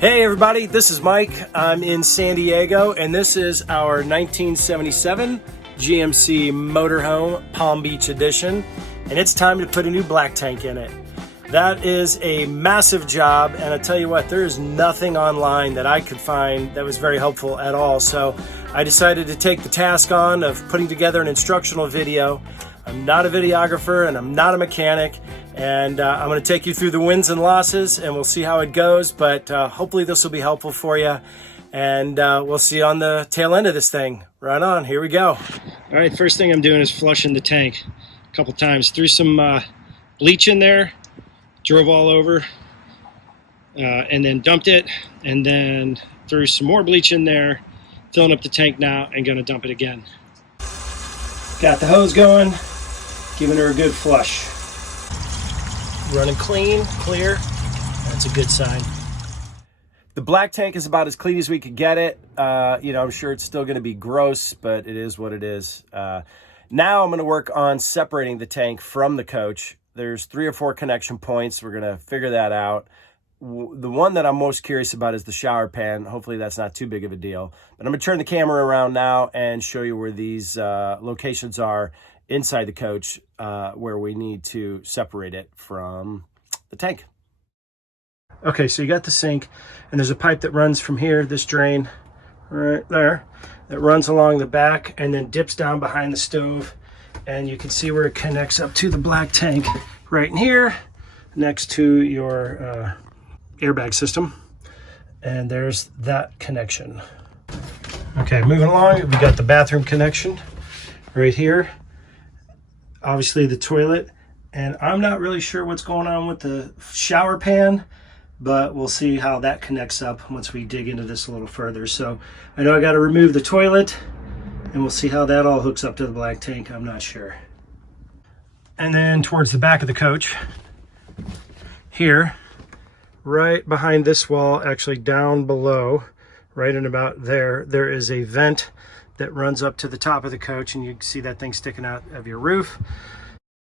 Hey everybody, this is Mike. I'm in San Diego and this is our 1977 GMC Motorhome Palm Beach Edition, and it's time to put a new black tank in it. That is a massive job, and I tell you what, there is nothing online that I could find that was very helpful at all. So I decided to take the task on of putting together an instructional video. I'm not a videographer and I'm not a mechanic, and I'm going to take you through the wins and losses and we'll see how it goes, but hopefully this will be helpful for you, and we'll see you on the tail end of this thing. Right on, here we go. All right, first thing I'm doing is flushing the tank a couple times. Threw some bleach in there, drove all over, and then dumped it, and then threw some more bleach in there, filling up the tank now, and gonna dump it again. Got the hose going, giving her a good flush. Running clean, clear, that's a good sign. The black tank is about as clean as we could get it. I'm sure it's still gonna be gross, but it is what it is. Now I'm gonna work on separating the tank from the coach. There's 3 or 4 connection points. We're gonna figure that out. The one that I'm most curious about is the shower pan. Hopefully that's not too big of a deal. But I'm gonna turn the camera around now and show you where these locations are inside the coach, where we need to separate it from the tank. Okay, so you got the sink, and there's a pipe that runs from here, this drain right there, that runs along the back and then dips down behind the stove. And you can see where it connects up to the black tank right in here, next to your airbag system. And there's that connection. Okay, moving along, we got the bathroom connection right here. Obviously the toilet, and I'm not really sure what's going on with the shower pan, but we'll see how that connects up once we dig into this a little further. So I know I got to remove the toilet, and we'll see how that all hooks up to the black tank. I'm not sure. And then towards the back of the coach here, right behind this wall, actually down below, right in about there, there is a vent that runs up to the top of the coach, and you can see that thing sticking out of your roof.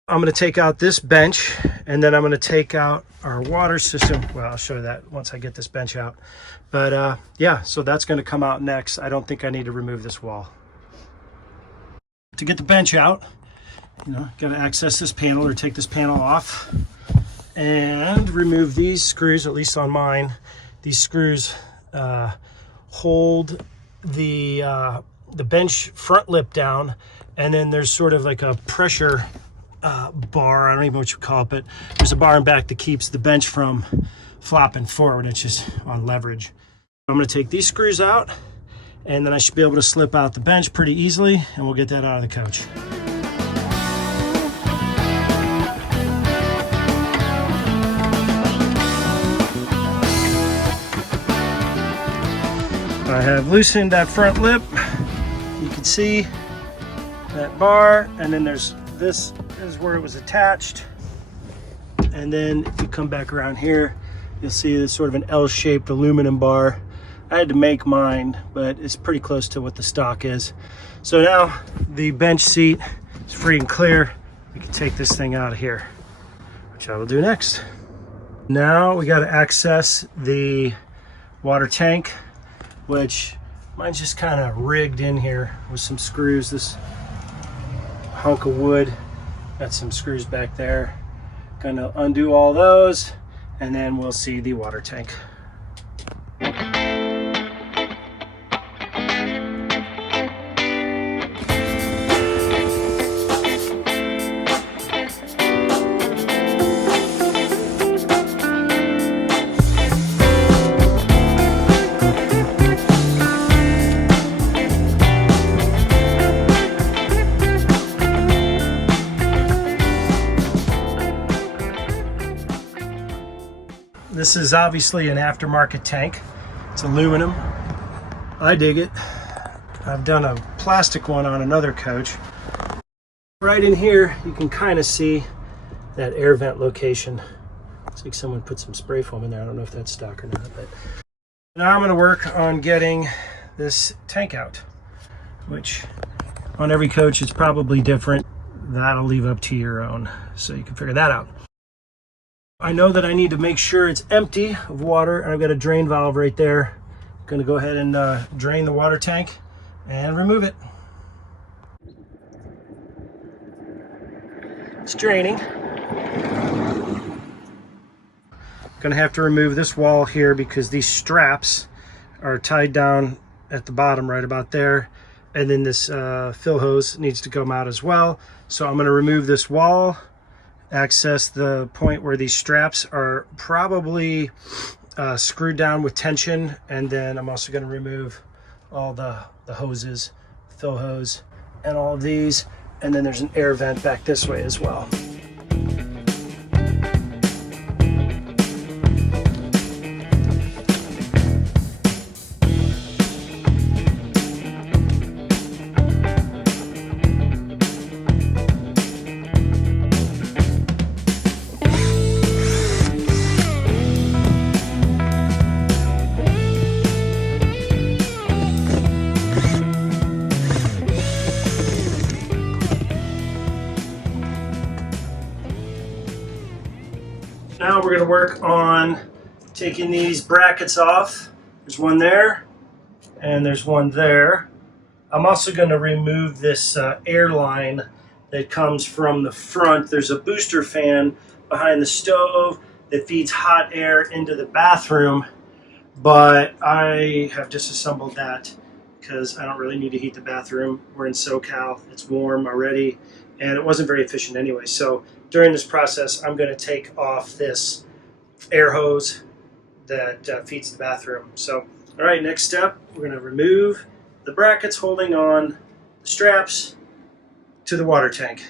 I'm going to take out this bench, and then I'm going to take out our water system. Well, I'll show you that once I get this bench out. But yeah, so that's going to come out next. I don't think I need to remove this wall. To get the bench out, got to access this panel or take this panel off and remove these screws. At least on mine, these screws hold the bench front lip down, and then there's sort of like a pressure bar, I don't even know what you call it, but there's a bar in back that keeps the bench from flopping forward. It's just on leverage. I'm going to take these screws out, and then I should be able to slip out the bench pretty easily, and we'll get that out of the coach. I have loosened that front lip. You can see that bar, and then there's this is where it was attached. And then if you come back around here, you'll see this sort of an L-shaped aluminum bar. I had to make mine, but it's pretty close to what the stock is. So now the bench seat is free and clear. We can take this thing out of here, which I will do next. Now we got to access the water tank, which mine's just kind of rigged in here with some screws. This hunk of wood, got some screws back there. Gonna undo all those, and then we'll see the water tank. This is obviously an aftermarket tank. It's aluminum. I dig it. I've done a plastic one on another coach. Right in here, you can kind of see that air vent location. Looks like someone put some spray foam in there. I don't know if that's stock or not. But now I'm going to work on getting this tank out, which on every coach is probably different. That'll leave up to your own, so you can figure that out. I know that I need to make sure it's empty of water, and I've got a drain valve right there. I'm going to go ahead and drain the water tank and remove it. It's draining. Going to have to remove this wall here because these straps are tied down at the bottom right about there, and then this fill hose needs to come out as well. So I'm going to remove this wall, access the point where these straps are probably screwed down with tension, and then I'm also going to remove all the hoses, fill hose, and all of these, and then there's an air vent back this way as well. Now we're going to work on taking these brackets off. There's one there, and there's one there. I'm also going to remove this air line that comes from the front. There's a booster fan behind the stove that feeds hot air into the bathroom, but I have disassembled that because I don't really need to heat the bathroom. We're in SoCal, it's warm already, and it wasn't very efficient anyway. So during this process, I'm going to take off this air hose that feeds the bathroom. So, all right, next step, we're going to remove the brackets holding on the straps to the water tank.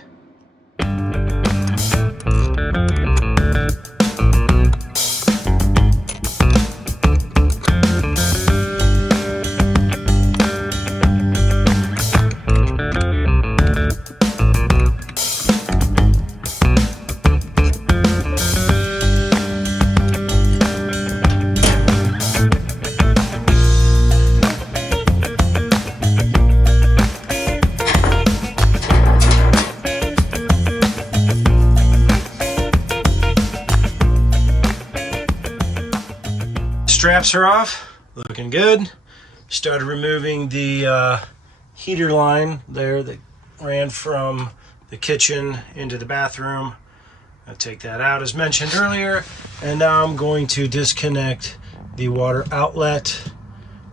Straps are off, looking good. Started removing the heater line there that ran from the kitchen into the bathroom. I'll take that out as mentioned earlier, and now I'm going to disconnect the water outlet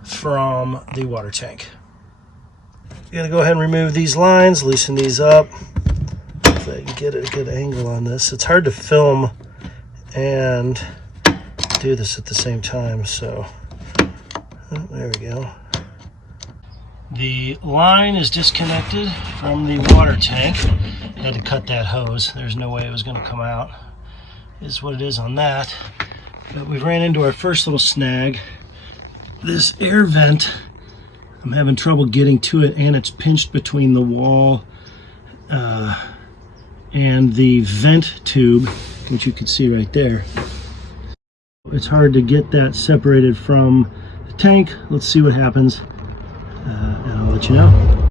from the water tank. I'm gonna go ahead and remove these lines, loosen these up. If I can get a good angle on this. It's hard to film and do this at the same time, so there we go. The line is disconnected from the water tank. I had to cut that hose. There's no way it was going to come out. Is what it is on that. But we ran into our first little snag. This air vent, I'm having trouble getting to it, and it's pinched between the wall and the vent tube, which you can see right there. It's hard to get that separated from the tank. Let's see what happens, and I'll let you know.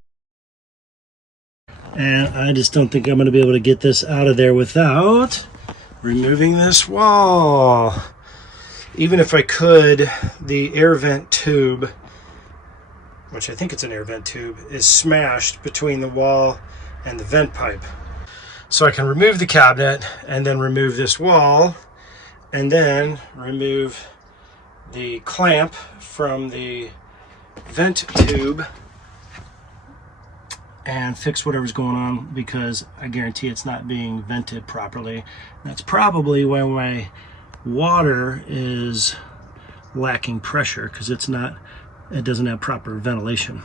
And I just don't think I'm going to be able to get this out of there without removing this wall. Even if I could, the air vent tube, which I think it's an air vent tube, is smashed between the wall and the vent pipe. So I can remove the cabinet and then remove this wall, and then remove the clamp from the vent tube and fix whatever's going on, because I guarantee it's not being vented properly. That's probably why my water is lacking pressure, because it doesn't have proper ventilation.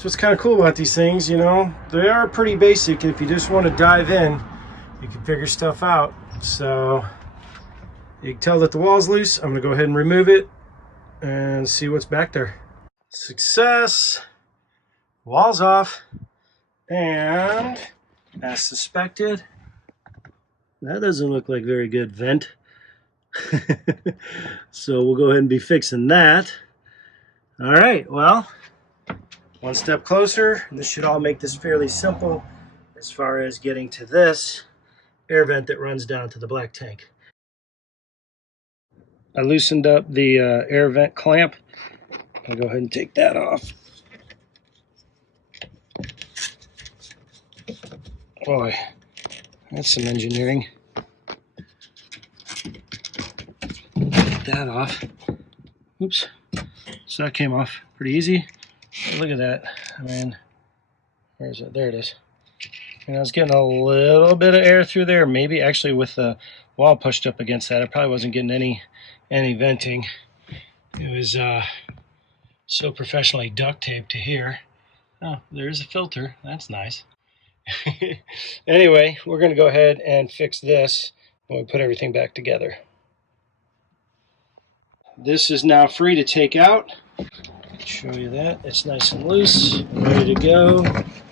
What's kind of cool about these things, you know, they are pretty basic, and if you just want to dive in, you can figure stuff out. So you can tell that the wall's loose. I'm gonna go ahead and remove it and see what's back there. Success, wall's off, and as suspected, that doesn't look like very good vent. So we'll go ahead and be fixing that. All right, well, one step closer. This should all make this fairly simple as far as getting to this air vent that runs down to the black tank. I loosened up the air vent clamp. I'll go ahead and take that off. Boy, that's some engineering. Get that off. Oops. So that came off pretty easy. Look at that. I mean, where is it? There it is. And I was getting a little bit of air through there. Maybe actually with the wall pushed up against that, I probably wasn't getting any venting. It was so professionally duct taped to here. Oh, there's a filter. That's nice. Anyway, we're going to go ahead and fix this when we put everything back together. This is now free to take out. Show you that. It's nice and loose, ready to go.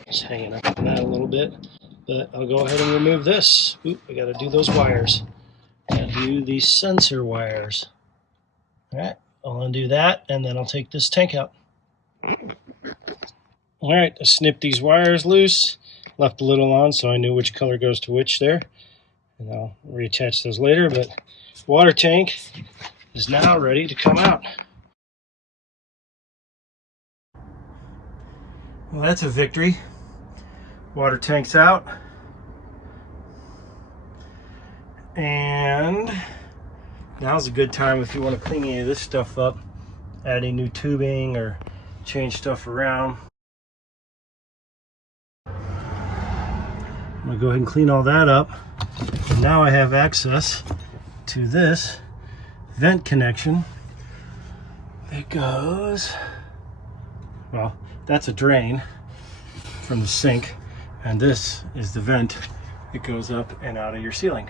It's hanging up on that a little bit, but I'll go ahead and remove this. Oop, I got to do those wires. Got to do these sensor wires. All right, I'll undo that, and then I'll take this tank out. All right, I snipped these wires loose, left a little on so I knew which color goes to which there, and I'll reattach those later, but water tank is now ready to come out. Well, that's a victory. Water tank's out. And now's a good time if you want to clean any of this stuff up, add any new tubing or change stuff around. I'm gonna go ahead and clean all that up. And now I have access to this vent connection that goes, well, that's a drain from the sink, and this is the vent that goes up and out of your ceiling.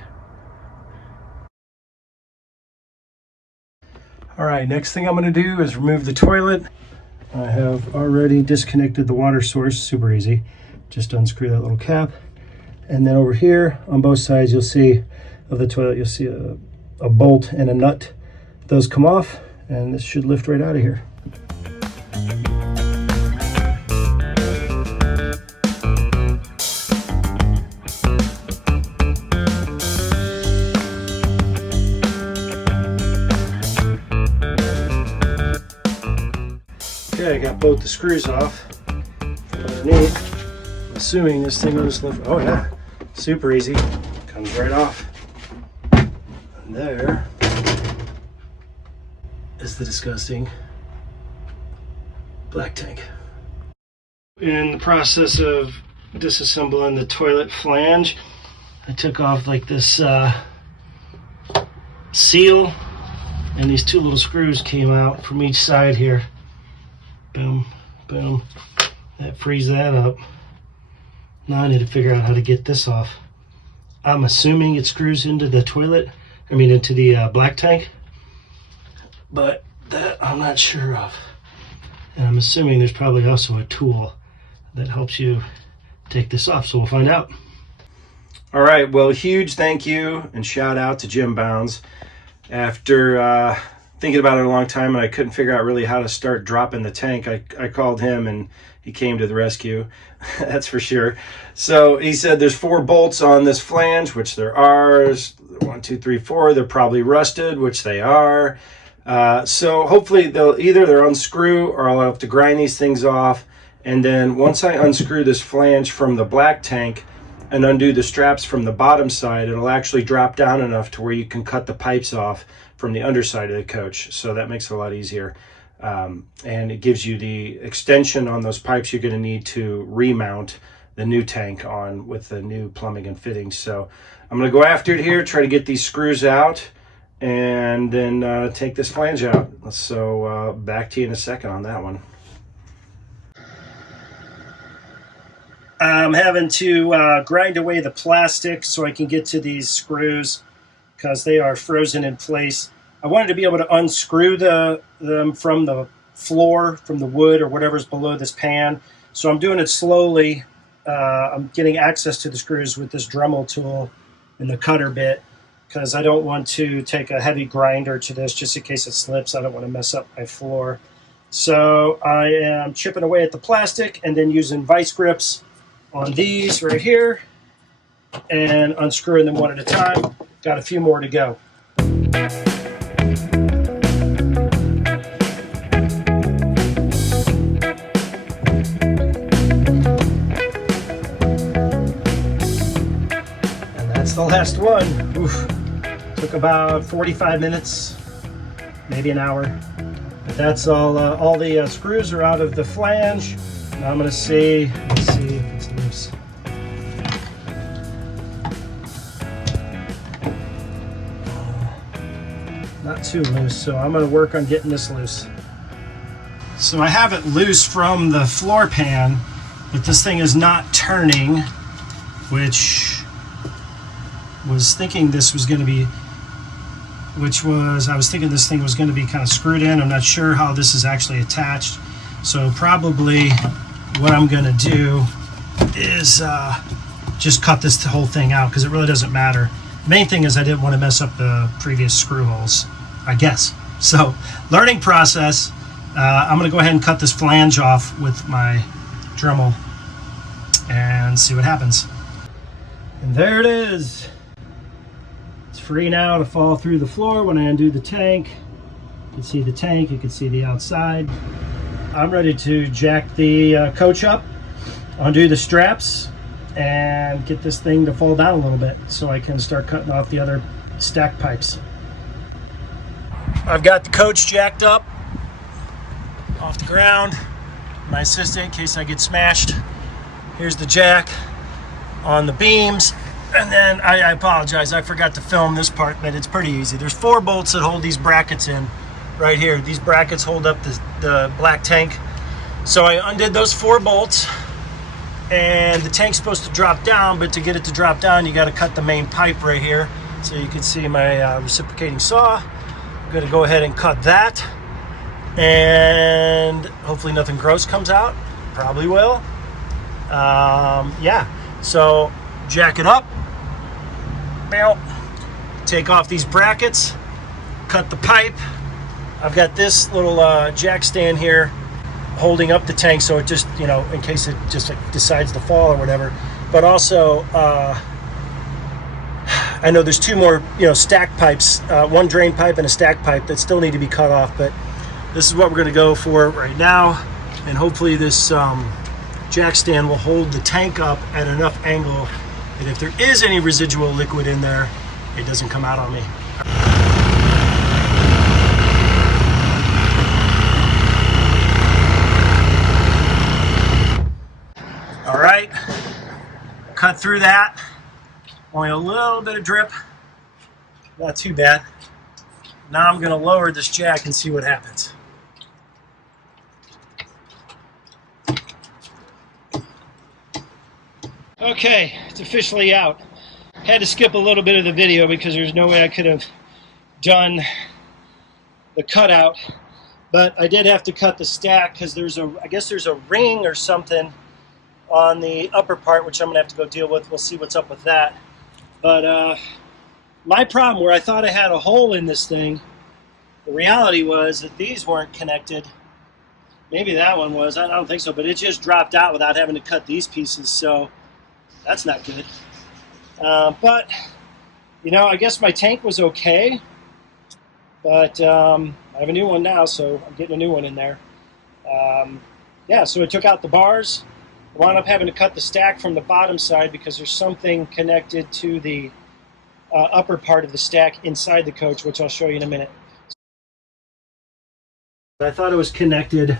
All right, next thing I'm gonna do is remove the toilet. I have already disconnected the water source, super easy. Just unscrew that little cap. And then over here on both sides, you'll see of the toilet, you'll see a bolt and a nut. Those come off, and this should lift right out of here. Okay, I got both the screws off from underneath. I'm assuming this thing will just lift. Oh yeah, super easy. Comes right off. And there is the disgusting black tank. In the process of disassembling the toilet flange, I took off like this seal, and these two little screws came out from each side here. Boom, boom. That frees that up. Now I need to figure out how to get this off. I'm assuming it screws into the toilet, into the black tank, but that I'm not sure of. And I'm assuming there's probably also a tool that helps you take this off, so we'll find out. All right, well, huge thank you and shout out to Jim Bounds. After thinking about it a long time and I couldn't figure out really how to start dropping the tank, I called him and he came to the rescue. That's for sure. So he said there's 4 bolts on this flange, which there are. 1, 2, 3, 4. They're probably rusted, which they are. So hopefully they'll unscrew, or I'll have to grind these things off. And then once I unscrew this flange from the black tank and undo the straps from the bottom side, it'll actually drop down enough to where you can cut the pipes off from the underside of the coach. So that makes it a lot easier. And it gives you the extension on those pipes you're going to need to remount the new tank on with the new plumbing and fittings. So I'm going to go after it here, try to get these screws out, and then take this flange out. So back to you in a second on that one. I'm having to grind away the plastic so I can get to these screws. because they are frozen in place. I wanted to be able to unscrew them from the floor, from the wood or whatever's below this pan. So I'm doing it slowly. I'm getting access to the screws with this Dremel tool and the cutter bit, because I don't want to take a heavy grinder to this just in case it slips. I don't want to mess up my floor. So I am chipping away at the plastic and then using vice grips on these right here and unscrewing them one at a time. Got a few more to go. And that's the last one. Oof. Took about 45 minutes, maybe an hour. But that's all the screws are out of the flange. Now I'm going to see, let's see if it's loose. Not too loose, so I'm going to work on getting this loose. So I have it loose from the floor pan, but this thing is not turning, which was thinking this was going to be, I was thinking this thing was going to be kind of screwed in. I'm not sure how this is actually attached. So probably what I'm going to do is just cut this whole thing out, because it really doesn't matter. The main thing is I didn't want to mess up the previous screw holes, I guess. So learning process. I'm going to go ahead and cut this flange off with my Dremel and see what happens. And there it is. It's free now to fall through the floor. When I undo the tank, you can see the tank, you can see the outside. I'm ready to jack the coach up, undo the straps, and get this thing to fall down a little bit so I can start cutting off the other stack pipes. I've got the coach jacked up off the ground. My assistant, in case I get smashed. Here's the jack on the beams. And then I apologize, I forgot to film this part, but it's pretty easy. There's 4 bolts that hold these brackets in right here. These brackets hold up the black tank. So I undid those 4 bolts, and the tank's supposed to drop down, but to get it to drop down, you got to cut the main pipe right here. So you can see my reciprocating saw. I'm going to go ahead and cut that, and hopefully nothing gross comes out. Probably will. Yeah, so jack it up. Take off these brackets, cut the pipe. I've got this little jack stand here holding up the tank, so it just, you know, in case it just like decides to fall or whatever. But also, I know there's 2 more, you know, stack pipes, 1 drain pipe and a stack pipe that still need to be cut off. But this is what we're going to go for right now, and hopefully this jack stand will hold the tank up at enough angle that if there is any residual liquid in there, it doesn't come out on me. All right, cut through that. Only a little bit of drip, not too bad. Now I'm gonna lower this jack and see what happens. Okay, it's officially out. Had to skip a little bit of the video because there's no way I could have done the cutout, but I did have to cut the stack because I guess there's a ring or something on the upper part, which I'm gonna have to go deal with. We'll see what's up with that. But my problem, where I thought I had a hole in this thing, the reality was that these weren't connected. Maybe that one was, I don't think so, but it just dropped out without having to cut these pieces, so that's not good. But, you know, I guess my tank was okay, but I have a new one now, so I'm getting a new one in there. Yeah, so I took out the bars. I wound up having to cut the stack from the bottom side because there's something connected to the upper part of the stack inside the coach, which I'll show you in a minute. I thought it was connected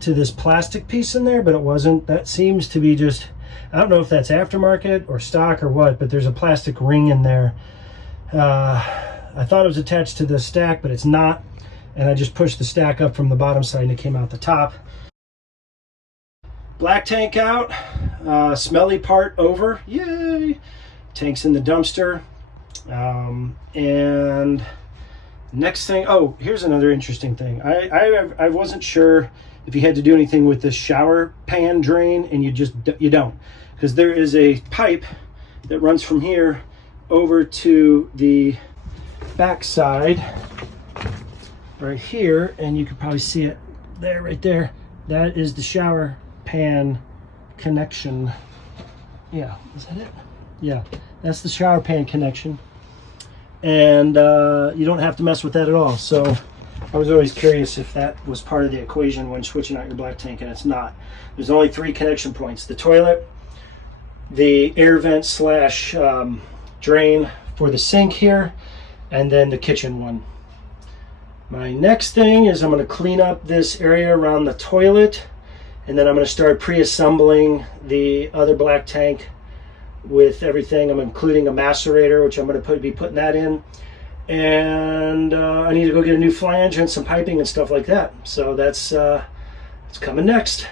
to this plastic piece in there, but it wasn't. That seems to be just, I don't know if that's aftermarket or stock or what, but there's a plastic ring in there. I thought it was attached to the stack, but it's not. And I just pushed the stack up from the bottom side and it came out the top. Black tank out, smelly part over, yay! Tank's in the dumpster. And next thing, oh, here's another interesting thing. I wasn't sure if you had to do anything with this shower pan drain, and you don't, because there is a pipe that runs from here over to the back side right here, and you can probably see it there, right there. That is the shower pan connection. Yeah, is that it? Yeah, that's the shower pan connection, and you don't have to mess with that at all. So I was always curious if that was part of the equation when switching out your black tank, and it's not. There's only 3 connection points: the toilet, the air vent slash drain for the sink here, and then the kitchen one. My next thing is I'm going to clean up this area around the toilet, and then I'm going to start pre-assembling the other black tank with everything. I'm including a macerator, which I'm going to be putting that in, and I need to go get a new flange and some piping and stuff like that. So that's it's coming next.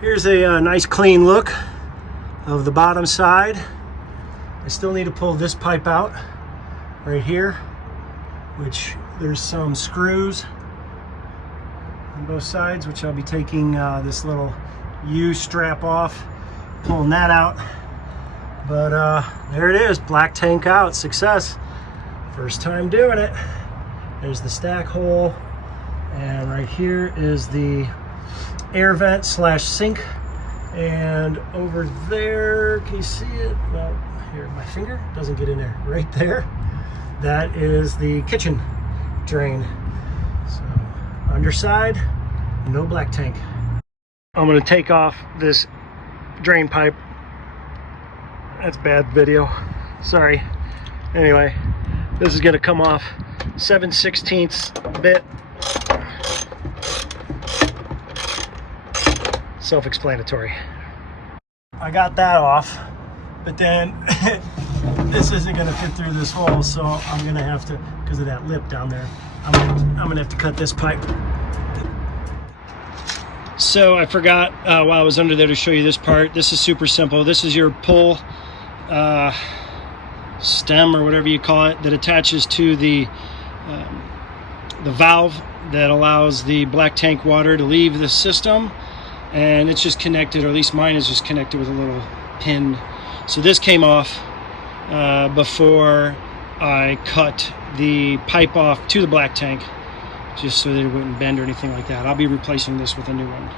Here's a nice clean look of the bottom side. I still need to pull this pipe out right here, which there's some screws on both sides, which I'll be taking this little U-strap off, pulling that out. But there it is, black tank out, success. First time doing it. There's the stack hole, and right here is the air vent slash sink, and over there, can you see it? Well, here, my finger doesn't get in there. Right there, that is the kitchen drain. So underside, no black tank. I'm gonna take off this drain pipe. That's bad video, sorry. Anyway, this is gonna come off 7/16 bit. Self-explanatory. I got that off, but then this isn't gonna fit through this hole, so I'm gonna have to, because of that lip down there, I'm gonna have to cut this pipe. So I forgot while I was under there to show you this part. This is super simple. This is your pull stem, or whatever you call it, that attaches to the valve that allows the black tank water to leave the system, and it's just connected, or at least mine is just connected with a little pin. So this came off before I cut the pipe off to the black tank, just so that it wouldn't bend or anything like that. I'll be replacing this with a new one.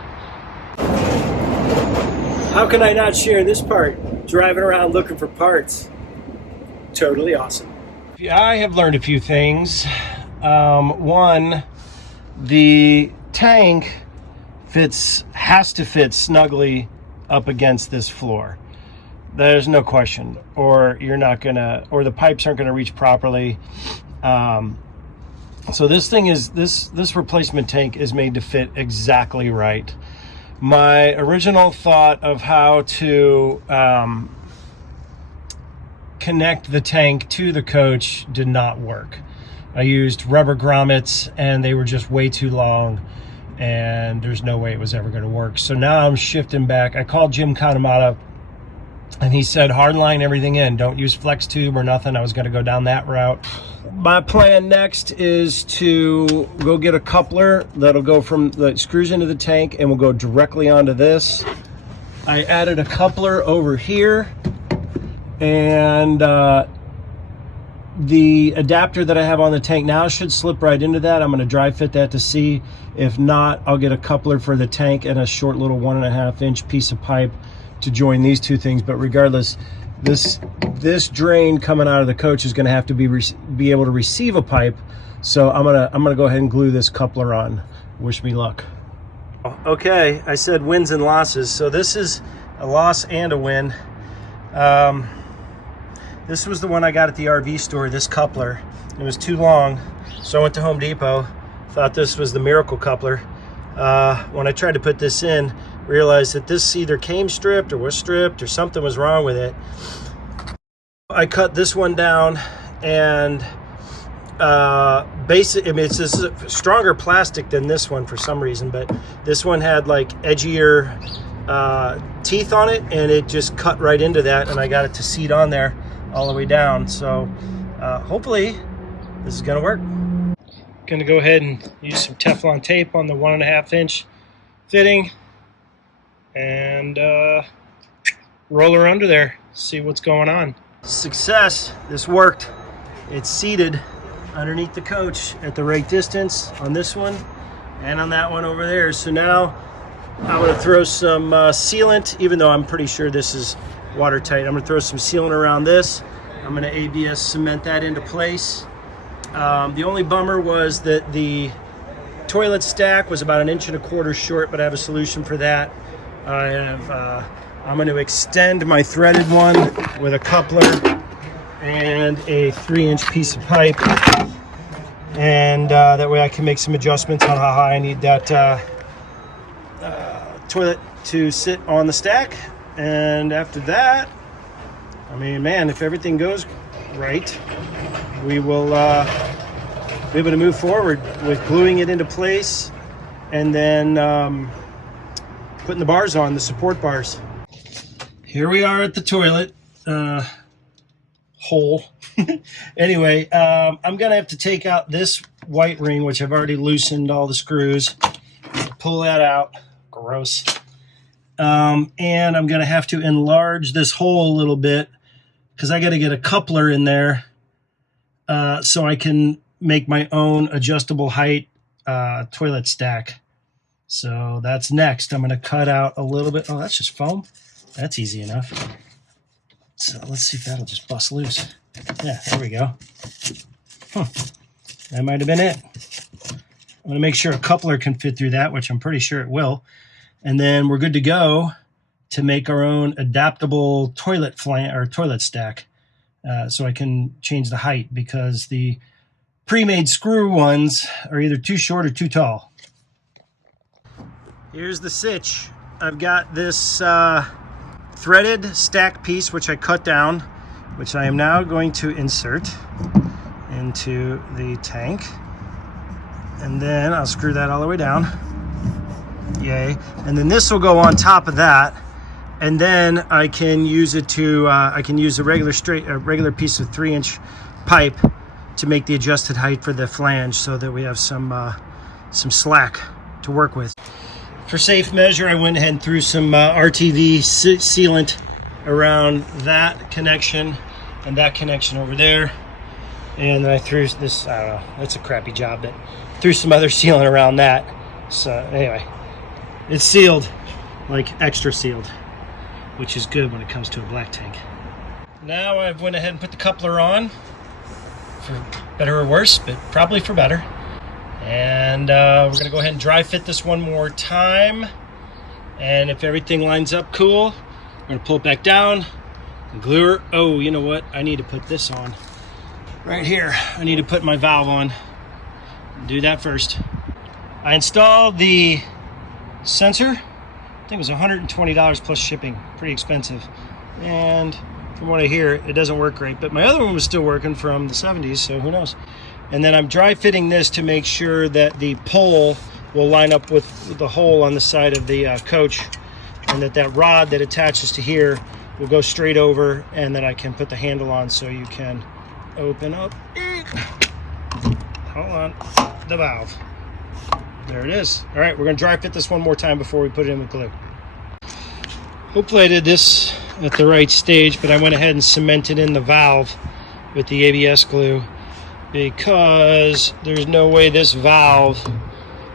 How can I not share this part? Driving around looking for parts. Totally awesome. I have learned a few things. One, the tank has to fit snugly up against this floor. There's no question, or the pipes aren't gonna reach properly. So this thing is, this replacement tank is made to fit exactly right. My original thought of how to connect the tank to the coach did not work. I used rubber grommets, and they were just way too long, and there's no way it was ever going to work. So now I'm shifting back. I called Jim Katamata, and he said hardline everything in, don't use flex tube or nothing. I was going to go down that route. My plan next is to go get a coupler that'll go from the screws into the tank, and will go directly onto this. I added a coupler over here, and the adapter that I have on the tank now should slip right into that. I'm going to dry fit that to see. If not, I'll get a coupler for the tank and a short little 1.5 inch piece of pipe to join these two things. But regardless, this drain coming out of the coach is going to have to be able to receive a pipe. So I'm gonna go ahead and glue this coupler on. Wish me luck. Okay, I said wins and losses, so this is a loss and a win. This was the one I got at the RV store, this coupler. It was too long, so I went to Home Depot. Thought this was the miracle coupler. When I tried to put this in, realized that this either came stripped or was stripped, or something was wrong with it. I cut this one down, and this is a stronger plastic than this one for some reason, but this one had like edgier teeth on it, and it just cut right into that, and I got it to seat on there. all the way down. So hopefully this is gonna work. Gonna go ahead and use some Teflon tape on the 1.5 inch fitting and roll her under there, see what's going on. Success, this worked. It's seated underneath the coach at the right distance on this one and on that one over there. So now I'm gonna throw some sealant, even though I'm pretty sure this is watertight. I'm gonna throw some sealant around this. I'm gonna ABS cement that into place. The only bummer was that the toilet stack was about 1.25 inches short, but I have a solution for that. I'm going to extend my threaded one with a coupler and a 3-inch piece of pipe, and that way I can make some adjustments on how high I need that toilet to sit on the stack. And after that, I mean, man, if everything goes right, we will be able to move forward with gluing it into place and then putting the bars on, the support bars. Here we are at the toilet hole. Anyway, I'm gonna have to take out this white ring, which I've already loosened all the screws. Pull that out. Gross. And I'm gonna have to enlarge this hole a little bit because I got to get a coupler in there so I can make my own adjustable height toilet stack. So that's next. I'm going to cut out a little bit. Oh, that's just foam. That's easy enough. So let's see if that'll just bust loose. Yeah, there we go. That might have been it. I'm going to make sure a coupler can fit through that, which I'm pretty sure it will. And then we're good to go to make our own adaptable toilet flange or toilet stack. So I can change the height because the pre-made screw ones are either too short or too tall. Here's the sitch. I've got this threaded stack piece which I cut down, which I am now going to insert into the tank, and then I'll screw that all the way down. Yay. And then this will go on top of that, and then I can use it to I can use a regular piece of 3-inch pipe to make the adjusted height for the flange so that we have some slack to work with. For safe measure, I went ahead and threw some RTV sealant around that connection and that connection over there. And then I threw this, I don't know, that's a crappy job, but threw some other sealant around that. So anyway, it's sealed, like extra sealed, which is good when it comes to a black tank. Now I went ahead and put the coupler on, for better or worse, but probably for better. And we're gonna go ahead and dry fit this one more time. And if everything lines up cool, we're gonna pull it back down and glue her. Oh, you know what? I need to put this on right here. I need to put my valve on. Do that first. I installed the sensor. I think it was $120 plus shipping. Pretty expensive. And from what I hear, it doesn't work great. But my other one was still working from the 70s, so who knows? And then I'm dry fitting this to make sure that the pole will line up with the hole on the side of the coach, and that rod that attaches to here will go straight over, and then I can put the handle on so you can open up, hold on, the valve. There it is. All right, we're gonna dry fit this one more time before we put it in with glue. Hopefully I did this at the right stage, but I went ahead and cemented in the valve with the ABS glue, because there's no way this valve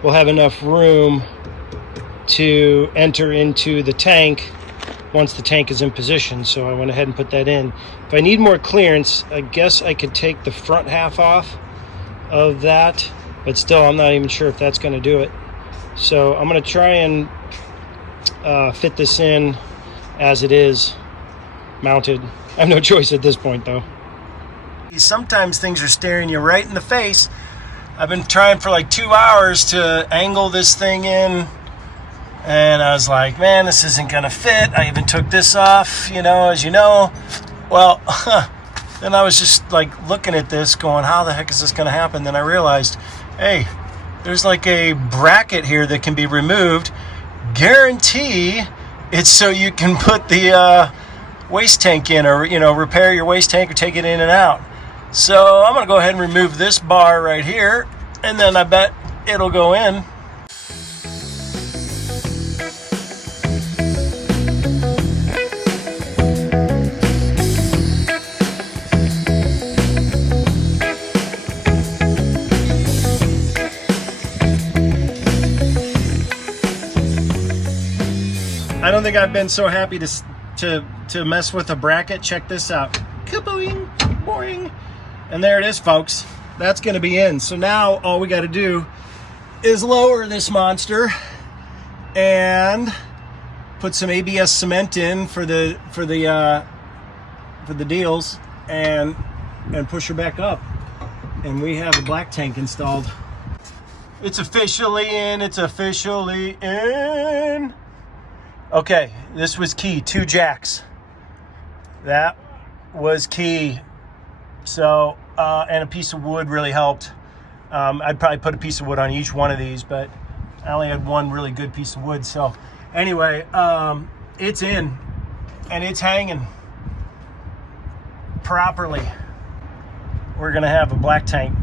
will have enough room to enter into the tank once the tank is in position. So I went ahead and put that in. If I need more clearance, I guess I could take the front half off of that, but still I'm not even sure if that's going to do it. So I'm going to try and fit this in as it is mounted. I have no choice at this point though. Sometimes things are staring you right in the face. I've been trying for like 2 hours to angle this thing in, and I was like, man, this isn't gonna fit. I even took this off, as you know. Well, then I was just like looking at this going, how the heck is this gonna happen? Then I realized, hey, there's like a bracket here that can be removed. Guarantee it's so you can put the waste tank in, or repair your waste tank or take it in and out. So I'm gonna go ahead and remove this bar right here, and then I bet it'll go in. I don't think I've been so happy to mess with a bracket. Check this out. Kaboing, boing. And there it is, folks. That's going to be in. So now all we got to do is lower this monster and put some ABS cement in for the deals, and push her back up. And we have a black tank installed. It's officially in. It's officially in. Okay, this was key. 2 jacks. That was key. So, and a piece of wood really helped. I'd probably put a piece of wood on each one of these, but I only had one really good piece of wood. So anyway, it's in and it's hanging properly. We're gonna have a black tank.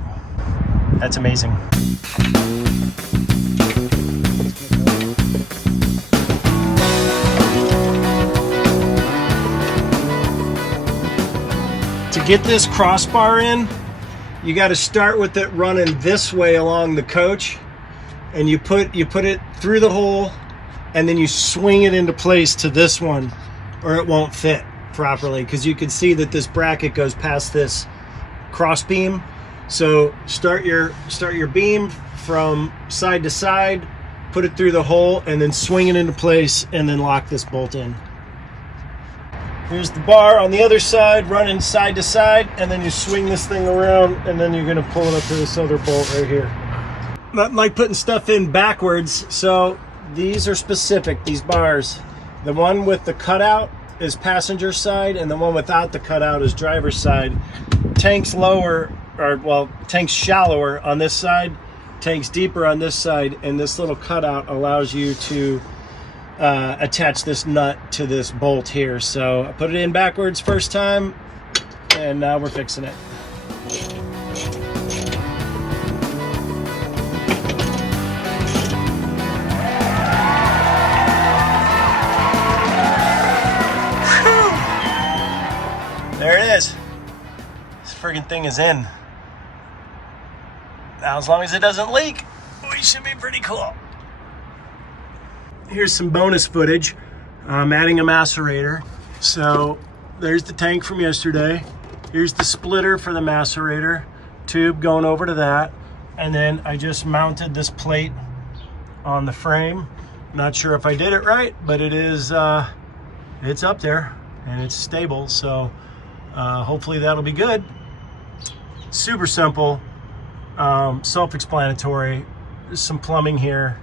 That's amazing. To get this crossbar in, you got to start with it running this way along the coach, and you put it through the hole, and then you swing it into place to this one, or it won't fit properly, because you can see that this bracket goes past this cross beam. So start your beam from side to side, put it through the hole, and then swing it into place, and then lock this bolt in. Here's the bar on the other side, running side to side, and then you swing this thing around, and then you're gonna pull it up to this other bolt right here. Not like putting stuff in backwards, so these are specific, these bars. The one with the cutout is passenger side, and the one without the cutout is driver's side. Tanks lower, or well, tanks shallower on this side, tanks deeper on this side, and this little cutout allows you to attach this nut to this bolt here. So I put it in backwards first time, and now we're fixing it. Whew. There it is. This friggin' thing is in. Now, as long as it doesn't leak, we should be pretty cool. Here's some bonus footage. I'm adding a macerator. So there's the tank from yesterday. Here's the splitter for the macerator. Tube going over to that. And then I just mounted this plate on the frame. Not sure if I did it right, but it is, it's up there and it's stable. So hopefully that'll be good. Super simple, self-explanatory. There's some plumbing here.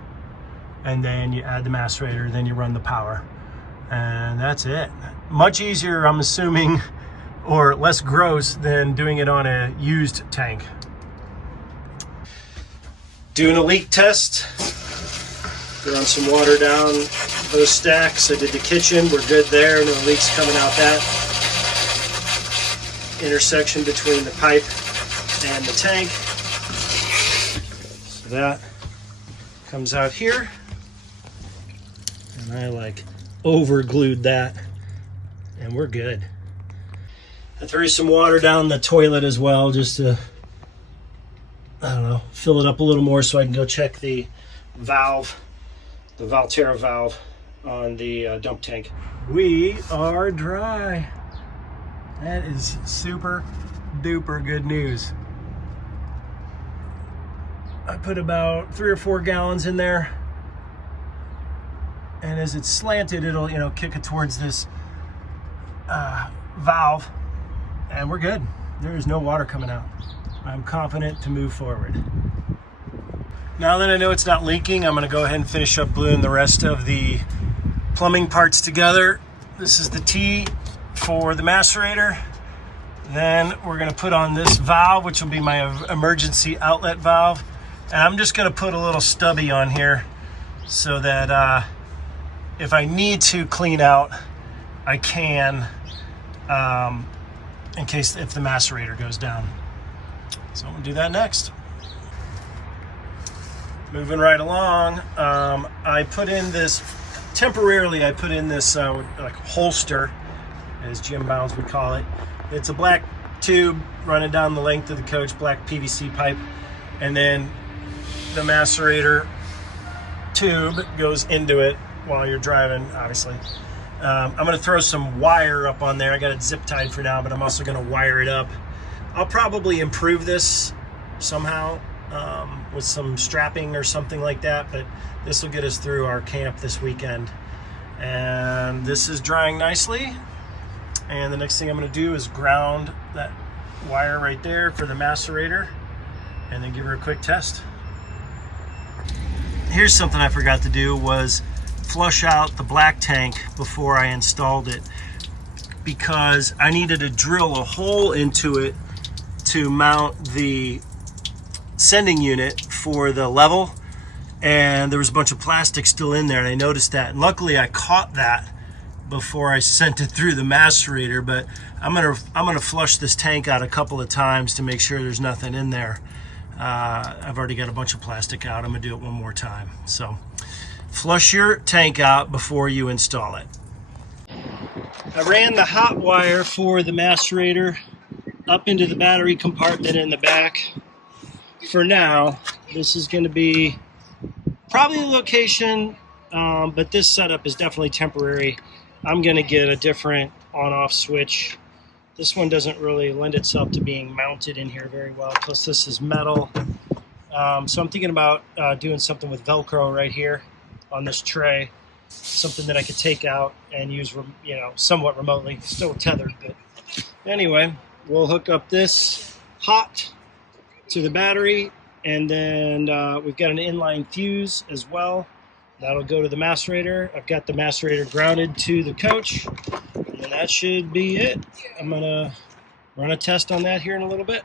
And then you add the macerator, then you run the power, and that's it. Much easier, I'm assuming, or less gross than doing it on a used tank. Doing a leak test. Throwing some water down those stacks. I did the kitchen, we're good there. No leaks coming out that intersection between the pipe and the tank. So that comes out here. And I like over glued that, and we're good. I threw some water down the toilet as well, just to, I don't know, fill it up a little more so I can go check the valve, the Valterra valve on the dump tank. We are dry. That is super duper good news. I put about 3 or 4 gallons in there. And as it's slanted, it'll, kick it towards this valve, and we're good. There is no water coming out. I'm confident to move forward. Now that I know it's not leaking, I'm gonna go ahead and finish up gluing the rest of the plumbing parts together. This is the T for the macerator. Then we're gonna put on this valve, which will be my emergency outlet valve. And I'm just gonna put a little stubby on here so that if I need to clean out, I can. in case if the macerator goes down. So I'm gonna do that next. Moving right along, I put in this, temporarily I put in this like holster, as Jim Bounds would call it. It's a black tube running down the length of the coach, black PVC pipe, and then the macerator tube goes into it while you're driving, obviously. I'm gonna throw some wire up on there. I got it zip tied for now, but I'm also gonna wire it up. I'll probably improve this somehow with some strapping or something like that, but this will get us through our camp this weekend. And this is drying nicely. And the next thing I'm gonna do is ground that wire right there for the macerator and then give her a quick test. Here's something I forgot to do, was flush out the black tank before I installed it, because I needed to drill a hole into it to mount the sending unit for the level, and there was a bunch of plastic still in there, and I noticed that, and luckily I caught that before I sent it through the macerator. But I'm gonna flush this tank out a couple of times to make sure there's nothing in there. I've already got a bunch of plastic out. I'm gonna do it one more time. So flush your tank out before you install it. I ran the hot wire for the macerator up into the battery compartment in the back. For now, this is going to be probably the location, but this setup is definitely temporary. I'm going to get a different on-off switch. This one doesn't really lend itself to being mounted in here very well, plus this is metal. So I'm thinking about doing something with Velcro right here on this tray, something that I could take out and use, you know, somewhat remotely, still tethered. But anyway, we'll hook up this hot to the battery, and then we've got an inline fuse as well. That'll go to the macerator. I've got the macerator grounded to the coach, and that should be it. I'm gonna run a test on that here in a little bit.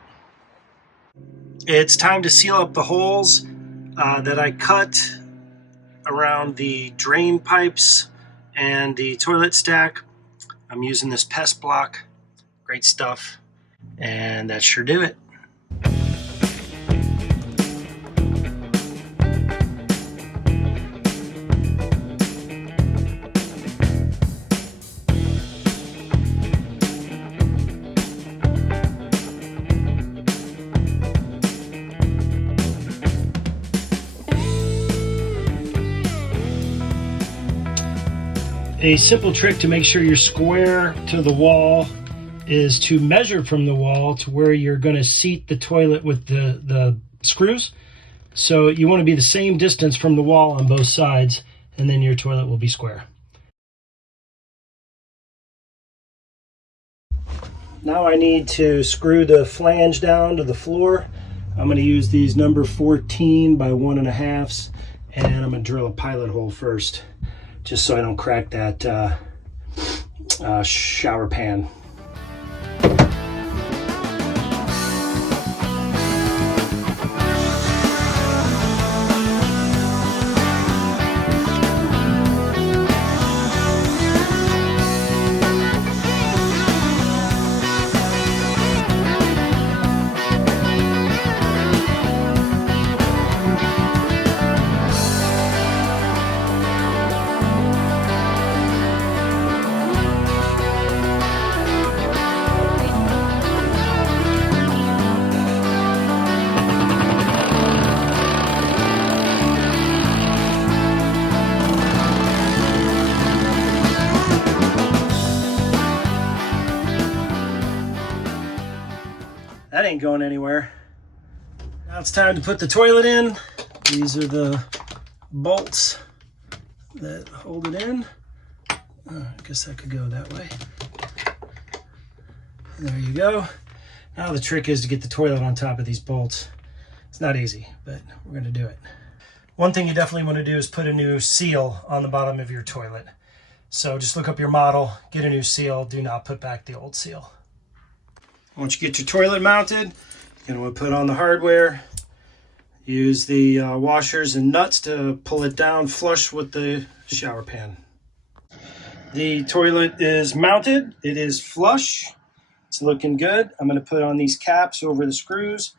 It's time to seal up the holes that I cut around the drain pipes and the toilet stack. I'm using this pest block, great stuff, and that sure do it. A simple trick to make sure you're square to the wall is to measure from the wall to where you're going to seat the toilet with the screws. So you want to be the same distance from the wall on both sides, and then your toilet will be square. Now I need to screw the flange down to the floor. I'm going to use these number 14 by 1.5, and I'm going to drill a pilot hole first, just so I don't crack that shower pan. That ain't going anywhere. Now it's time to put the toilet in. These are the bolts that hold it in. I guess that could go that way. There you go. Now the trick is to get the toilet on top of these bolts. It's not easy, but we're going to do it. One thing you definitely want to do is put a new seal on the bottom of your toilet. So just look up your model, get a new seal. Do not put back the old seal. Once you get your toilet mounted, you're going to want to put on the hardware. Use the washers and nuts to pull it down flush with the shower pan. The toilet is mounted. It is flush. It's looking good. I'm going to put on these caps over the screws.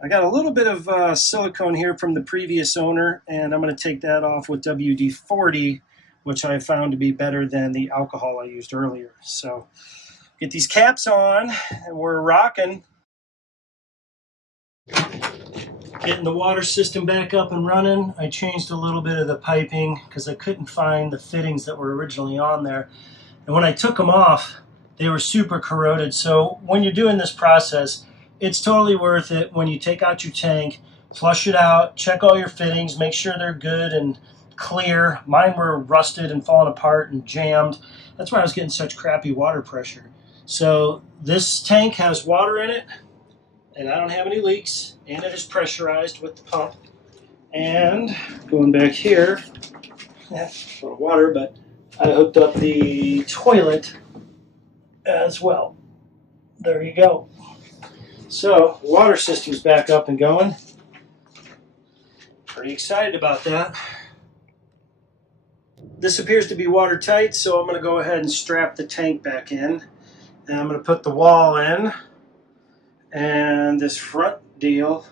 I got a little bit of silicone here from the previous owner, and I'm going to take that off with WD-40, which I found to be better than the alcohol I used earlier. So get these caps on, and we're rocking. Getting the water system back up and running. I changed a little bit of the piping because I couldn't find the fittings that were originally on there. And when I took them off, they were super corroded. So when you're doing this process, it's totally worth it. When you take out your tank, flush it out, check all your fittings, make sure they're good and clear. Mine were rusted and falling apart and jammed. That's why I was getting such crappy water pressure. So this tank has water in it, and I don't have any leaks, and it is pressurized with the pump. And going back here, a little water, but I hooked up the toilet as well. There you go. So water system's back up and going. Pretty excited about that. This appears to be watertight, so I'm going to go ahead and strap the tank back in. And I'm going to put the wall in. And this front deal,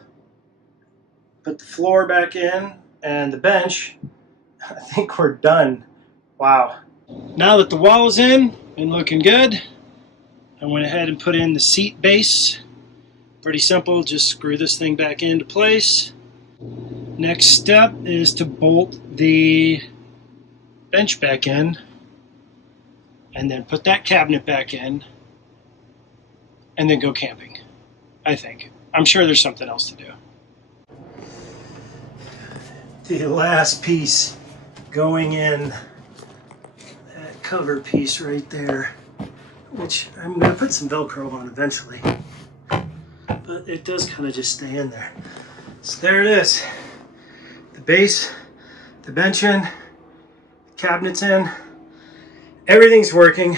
put the floor back in, and the bench. I think we're done. Wow. Now that the wall is in and looking good, I went ahead and put in the seat base. Pretty simple, just screw this thing back into place. Next step is to bolt the bench back in, and then put that cabinet back in, and then go camping. I think. I'm sure there's something else to do. The last piece going in, that cover piece right there, which I'm going to put some Velcro on eventually, but it does kind of just stay in there. So there it is. The base, the bench in, the cabinets in, everything's working,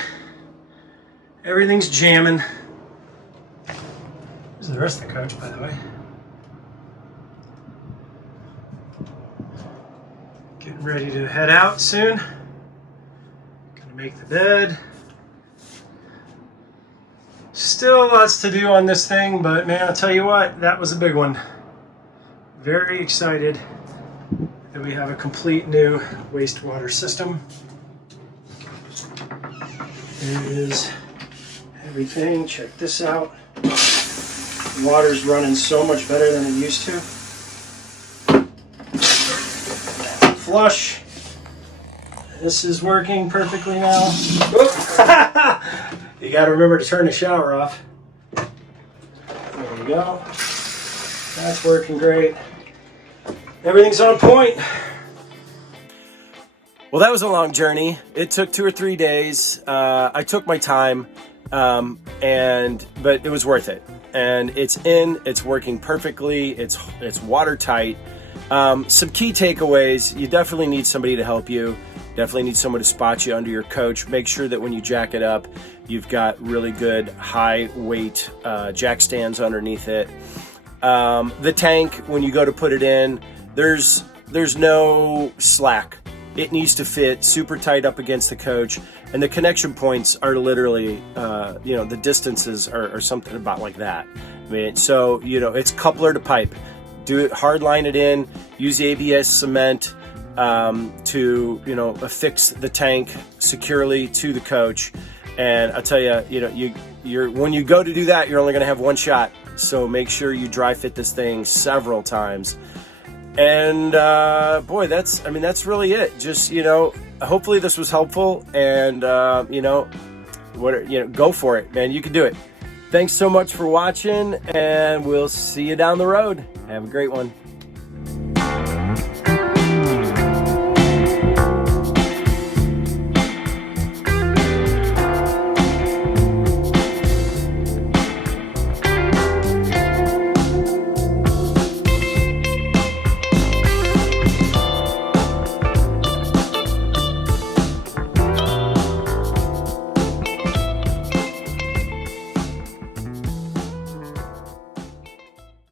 everything's jamming. This is the rest of the coach, by the way. Getting ready to head out soon. Gonna make the bed. Still lots to do on this thing, but man, I'll tell you what, that was a big one. Very excited that we have a complete new wastewater system. There is everything. Check this out. Water's running so much better than it used to. Flush. This is working perfectly now. You got to remember to turn the shower off. There you go. That's working great. Everything's on point. Well, that was a long journey. It took 2 or 3 days. I took my time, but it was worth it. And it's working perfectly. It's watertight. Some key takeaways: you definitely need somebody to help you. Definitely need someone to spot you under your coach. Make sure that when you jack it up, you've got really good high weight jack stands underneath it. The tank, when you go to put it in, there's no slack. It needs to fit super tight up against the coach, and the connection points are literally, the distances are something about like that. I mean, so, it's coupler to pipe. Do it, hard line it in, use the ABS cement to, affix the tank securely to the coach. And I'll tell you, when you go to do that, you're only going to have one shot. So make sure you dry fit this thing several times. And boy, that's really it. Just, hopefully this was helpful, and go for it, man. You can do it. Thanks so much for watching, and we'll see you down the road. Have a great one.